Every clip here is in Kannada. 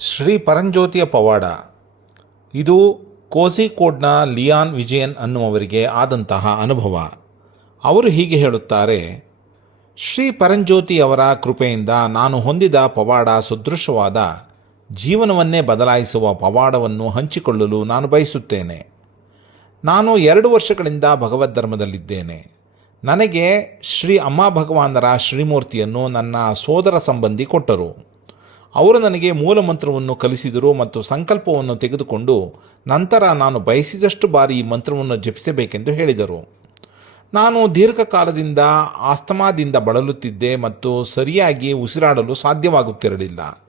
ಶ್ರೀ ಪರಂಜ್ಯೋತಿಯ ಪವಾಡ. ಇದು ಕೋಝಿಕೋಡ್ನ ಲಿಯಾನ್ ವಿಜಯನ್ ಅನ್ನುವವರಿಗೆ ಆದಂತಹ ಅನುಭವ. ಅವರು ಹೀಗೆ ಹೇಳುತ್ತಾರೆ, ಶ್ರೀ ಪರಂಜ್ಯೋತಿಯವರ ಕೃಪೆಯಿಂದ ನಾನು ಹೊಂದಿದ ಪವಾಡ ಸದೃಶವಾದ, ಜೀವನವನ್ನೇ ಬದಲಾಯಿಸುವ ಪವಾಡವನ್ನು ಹಂಚಿಕೊಳ್ಳಲು ನಾನು ಬಯಸುತ್ತೇನೆ. ನಾನು ಎರಡು ವರ್ಷಗಳಿಂದ ಭಗವದ್ ಧರ್ಮದಲ್ಲಿದ್ದೇನೆ ನನಗೆ ಶ್ರೀ ಅಮ್ಮ ಭಗವಾನರ ಶ್ರೀಮೂರ್ತಿಯನ್ನು ನನ್ನ ಸೋದರ ಸಂಬಂಧಿ ಕೊಟ್ಟರು. ಅವರು ನನಗೆ ಮೂಲ ಮಂತ್ರವನ್ನು ಕಲಿಸಿದರು ಮತ್ತು ಸಂಕಲ್ಪವನ್ನು ತೆಗೆದುಕೊಂಡು ನಂತರ ನಾನು ಬಯಸಿದಷ್ಟು ಬಾರಿ ಈ ಮಂತ್ರವನ್ನು ಜಪಿಸಬೇಕೆಂದು ಹೇಳಿದರು. ನಾನು ದೀರ್ಘಕಾಲದಿಂದ ಆಸ್ತಮಾದಿಂದ ಬಳಲುತ್ತಿದ್ದೆ ಮತ್ತು ಸರಿಯಾಗಿ ಉಸಿರಾಡಲು ಸಾಧ್ಯವಾಗುತ್ತಿರಲಿಲ್ಲ.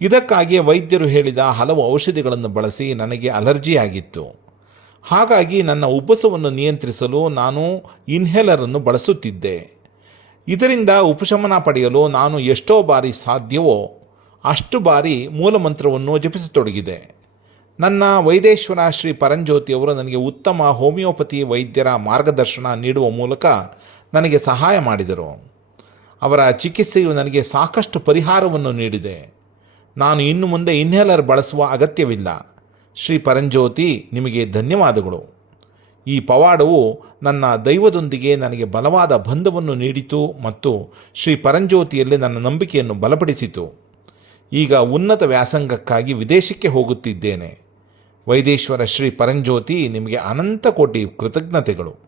ಇದಕ್ಕಾಗಿ ವೈದ್ಯರು ಹೇಳಿದ ಹಲವು ಔಷಧಿಗಳನ್ನು ಬಳಸಿ ನನಗೆ ಅಲರ್ಜಿಯಾಗಿತ್ತು. ಹಾಗಾಗಿ ನನ್ನ ಉಬ್ಬಸವನ್ನು ನಿಯಂತ್ರಿಸಲು ನಾನು ಇನ್ಹೇಲರನ್ನು ಬಳಸುತ್ತಿದ್ದೆ. ಇದರಿಂದ ಉಪಶಮನ ಪಡೆಯಲು ನಾನು ಎಷ್ಟೋ ಬಾರಿ ಸಾಧ್ಯವೋ ಅಷ್ಟು ಬಾರಿ ಮೂಲಮಂತ್ರವನ್ನು ಜಪಿಸತೊಡಗಿದೆ. ನನ್ನ ವೈದೇಶ್ವರ ಶ್ರೀ ಪರಂಜ್ಯೋತಿಯವರು ನನಗೆ ಉತ್ತಮ ಹೋಮಿಯೋಪತಿ ವೈದ್ಯರ ಮಾರ್ಗದರ್ಶನ ನೀಡುವ ಮೂಲಕ ನನಗೆ ಸಹಾಯ ಮಾಡಿದರು. ಅವರ ಚಿಕಿತ್ಸೆಯು ನನಗೆ ಸಾಕಷ್ಟು ಪರಿಹಾರವನ್ನು ನೀಡಿದೆ. ನಾನು ಇನ್ನು ಮುಂದೆ ಇನ್ಹೇಲರ್ ಬಳಸುವ ಅಗತ್ಯವಿಲ್ಲ. ಶ್ರೀ ಪರಂಜ್ಯೋತಿ, ನಿಮಗೆ ಧನ್ಯವಾದಗಳು. ಈ ಪವಾಡವು ನನ್ನ ದೈವದೊಂದಿಗೆ ನನಗೆ ಬಲವಾದ ಬಂಧವನ್ನು ನೀಡಿತು ಮತ್ತು ಶ್ರೀ ಪರಂಜ್ಯೋತಿಯಲ್ಲಿ ನನ್ನ ನಂಬಿಕೆಯನ್ನು ಬಲಪಡಿಸಿತು. ಈಗ ಉನ್ನತ ವ್ಯಾಸಂಗಕ್ಕಾಗಿ ವಿದೇಶಕ್ಕೆ ಹೋಗುತ್ತಿದ್ದೇನೆ. ವೈದೇಶ್ವರ ಶ್ರೀ ಪರಂಜ್ಯೋತಿ ನಿಮಗೆ ಅನಂತ ಕೋಟಿ ಕೃತಜ್ಞತೆಗಳು.